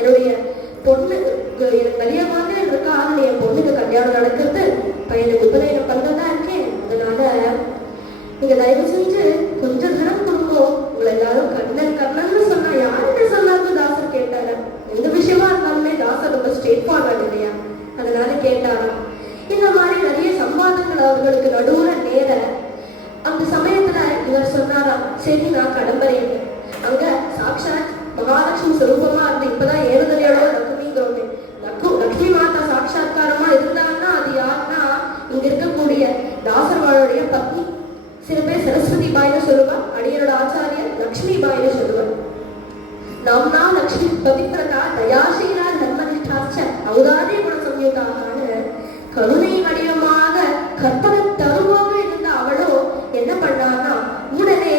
என்னுடைய பொண்ணு எனக்கு நிறைய மாதிரி இருக்கா, என் பொண்ணுக்கு கல்யாணம் நடக்கிறது, பையனுக்கு உபநயனம் பண்றதா இருக்கேன். அதனால நீங்க தயவு செஞ்சு கொஞ்சம் தினம் கொடுக்கும். உங்களை எல்லாரும் கண்ணன் கண்ணன்னு சொன்னா யார்கிட்ட சொன்னாலும் தாசர் கேட்டாரு. எந்த விஷயமா இருந்தாலுமே தாசர் ரொம்ப ஸ்ட்ரெயிட் ஃபார்வர்ட் இல்லையா, அதனால கேட்டாராம். இந்த மாதிரி நிறைய சம்பாதங்கள் அவர்களுக்கு நடுவுல நேர அந்த சமயத்துல இவர் சொன்னாராம், சரி நான் கடம்பறேன். அங்க சாட்சாத் மகாலட்சுமி சுரூபமா இருந்து இப்பதான் ஏறுதலையோட லக்ஷ்மிங்கிறோமே, லக்ஷ்மி மாதா சாட்சாத்காரமா இருந்தாங்கன்னா அது யாருன்னா இங்க இருக்கக்கூடிய தாசர்வாளுடைய பத்னி. சில பேர் சரஸ்வதி பாயின்னு சொல்லுவார், அடியனோட ஆச்சாரியர் லக்ஷ்மி பாயின்னு சொல்லுவார். நாம்னா லக்ஷ்மி பவித்ரதா தயாசீலா தர்மனிஷ்டாச்ச ஔதாரிய குண சம்யுக்தான கருணை வடிவமாக கற்பனை தருவாக இருந்த அவளோ என்ன பண்ணான்னா உடனே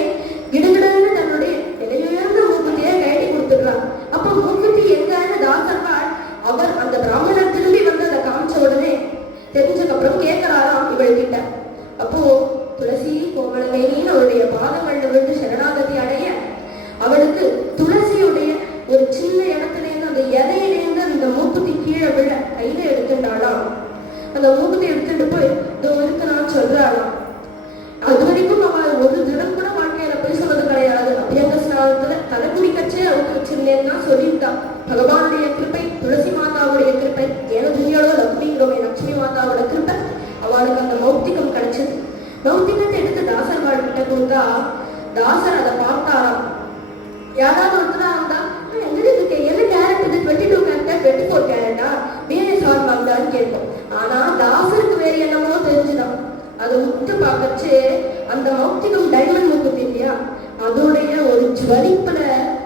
கிடுகிடுன்னு தன்னுடைய நிலையுயர்ந்த மூக்குத்தியை கைட்டி கொடுத்துடுறான். அப்போ மூக்குத்தி எங்கன்னு தாசர்வாள் அவர் அந்த பிராமணர் திரும்பி வந்து அதை காமிச்ச உடனே தெரிஞ்சதுக்கப்புறம் கேட்கிறாராம் இவள்கிட்ட. அப்போ துளசி கோமலமேனின்னு அவருடைய பாதங்கள்ல விழுந்து சரணாகதி அடைய அவளுக்கு துளசியுடைய ஒரு சின்ன இடத்துலேருந்து அந்த இலையிலேருந்து அந்த மூக்குத்தி கீழே விழ கையில எடுத்துட்டாளாம். அந்த மூக்குத்தி எடுத்துட்டு போய் இதோ இருக்குன்னு சொல்றாளாம். அது வரைக்கும் அவள் ஒரு தினம் கூட வாழ்க்கையில போய் சொன்னது கிடையாது. அபியங்க ஸ்நானத்துல தலைமுடி கச்சே அவளுக்கு வச்சிருந்தேன்னா சொல்லிவிட்டான். பகவானுடைய கிருப்பை, துளசி மாதாவுடைய கிருப்பை, ஏன துணியோட லக்ஷ்மிங்கிறோமே லக்ஷ்மி மாதாவோட கிருப்பை அவளுக்கு அந்த மௌத்திகம் கிடைச்சது. மௌத்திகத்தை எடுத்து தாசர் வாழ்கிட்ட கொடுத்தா தாசர் அதை பார்த்தாராம். யாராவது ஒருத்தரா இருந்தா எங்களுக்கு என்ன கேரட் இது 22 கேரட் 24 கேரட்டா வேறு சார் வாங்கலான்னு கேட்போம். ஆனா தாசருக்கு வேற என்னமோ தெரிஞ்சுதான். அதை முட்டு பார்க்கச்சு அந்த மௌத்திகம் டைமண்ட் மூக்குத்தி இல்லையா, அதோடைய ஒரு ஜுவலிப்புல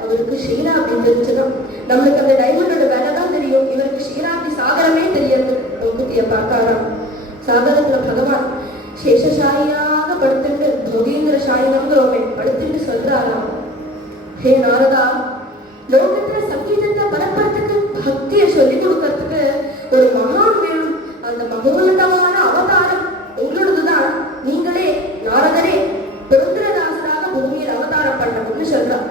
அவருக்கு ஷீராப்தி தெரிஞ்சுதான். நம்மளுக்கு அந்த டைமண்டோட விலை தான் தெரியும், இவருக்கு ஷீராப்தி சாகரமே தெரியாது. மூக்குத்திய பார்த்தாராம். சாகரத்துல பகவான் சேஷசாயியாக படுத்துட்டு போகேந்திர சாயினம்ங்கிறோமே படுத்துட்டு சொல்றாராம், ஹே நாரதா, லோகத்துல சங்கீதத்தை பரப்புறதுக்கு பக்தியை சொல்லி கொடுக்கறதுக்கு ஒரு மகான் வேணும். அந்த மகோன்னதமான அவதாரம் உங்களோடதுதான். நீங்களே நாரதரே புரந்தரதாசராக பூமியில் அவதாரம் பண்ணணும்னு சொல்றார்.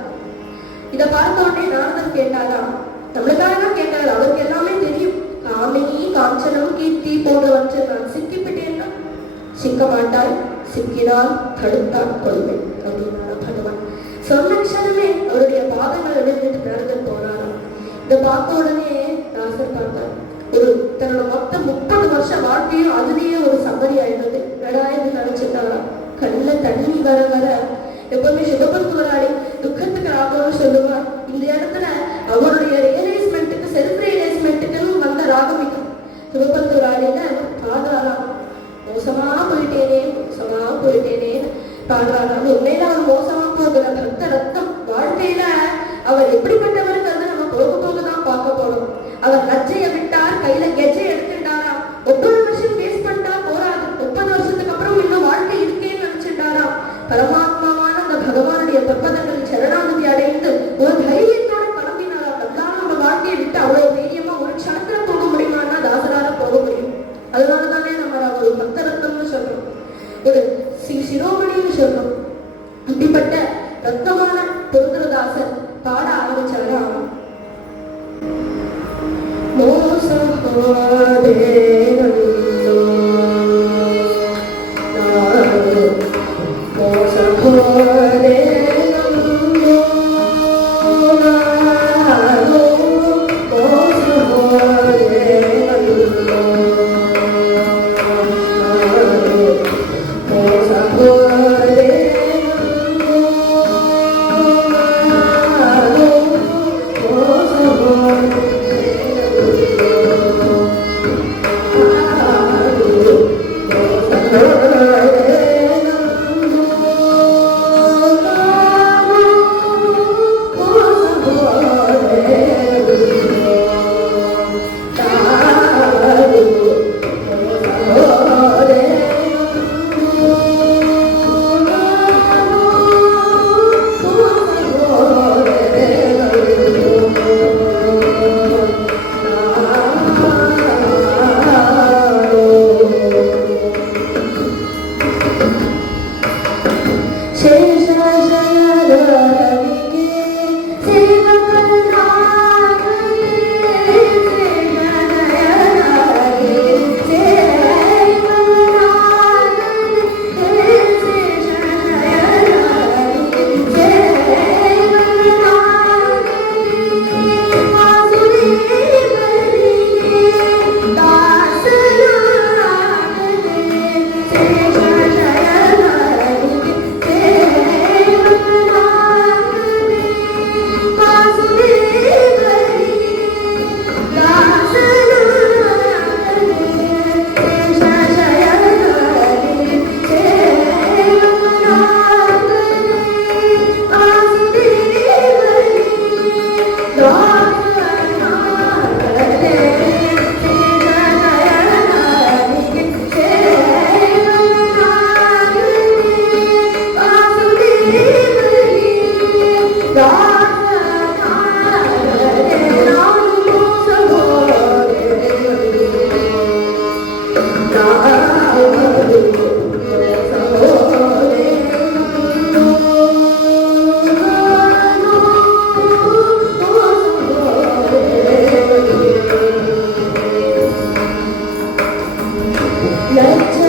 இதை பார்த்த உடனே நாரதர் கேட்டாராம், நம்மளுக்காக கேட்டாரு, அவருக்கு எல்லாமே தெரியும். காமினி காஞ்சனம் கீர்த்தி போன்றவற்றை நான் சிக்கிவிட்டேன்னா சிக்க மாட்டாய், சிக்கினால் தடுத்தால் கொள்வேன் அப்படின்னாரா பகவான். சொன்ன க்ஷணமே அவருடைய பாதங்களை விழுந்துட்டு நாரதர் போனாராம். இதை பார்த்த உடனே தாசர் பார்த்தார். ஒரு தன்னோட மொத்தம் 30 வருஷ வாழ்க்கையும் அதுலயே ஒரு சம்மரி ஆயிடுது. ரெடாயிரத்து நினைச்சிட்டாராம். கண்ணில் தண்ணி வர வர எப்பவுமே சிவபந்துவராடி துக்கத்துக்கு ராகம்னு சொல்லுவார். இந்த இடத்துல அவருடைய ரியலைஸ்மெண்ட்டுக்கு செல்ஃப் ரியலைஸ்மெண்ட்டுக்குன்னு வந்த ராகம் இது. சிவபந்துவராடின பாதாராம், மோசமா போயிட்டேனே பாடுறாராம். உண்மையில அவர் மோசமா போகிற பக்த ரத்தம். வாழ்க்கையில அவர் எப்படிப்பட்டவருங்கிறத நம்ம போக போகதான் பார்க்க போறோம். அவர் லஜ்ஜையை விட்டார், கையில கெஜ்ஜை எடுத்துட்டாராம். 30 வருஷம் வேஸ்ட் பண்ணிட்டா போராது, 30 வருஷத்துக்கு அப்புறம் இன்னும் வாழ்க்கை இருக்கேன்னு நினைச்சிட்டாராம். பரமாத்மாவான அந்த பகவானுடைய பற்பதங்கள் சரணாகதி அடைந்து ஒரு தைரியத்தோட கிளம்பினாராம். நம்மளால நம்ம வாழ்க்கையை விட்டு அவ்வளவு தைரியமா ஒரு க்ஷணத்துல போக முடியுமான்னா தாசரால போக முடியும். அதனாலதானே நம்ம ஒரு பக்தரத்னம்னு சொல்றோம், ஒரு சிரோமணின்னு சொல்றோம். அப்படிப்பட்ட ரத்தமான புரந்தரதாசர் பாட ஆரம்பிச்சார். Thank you.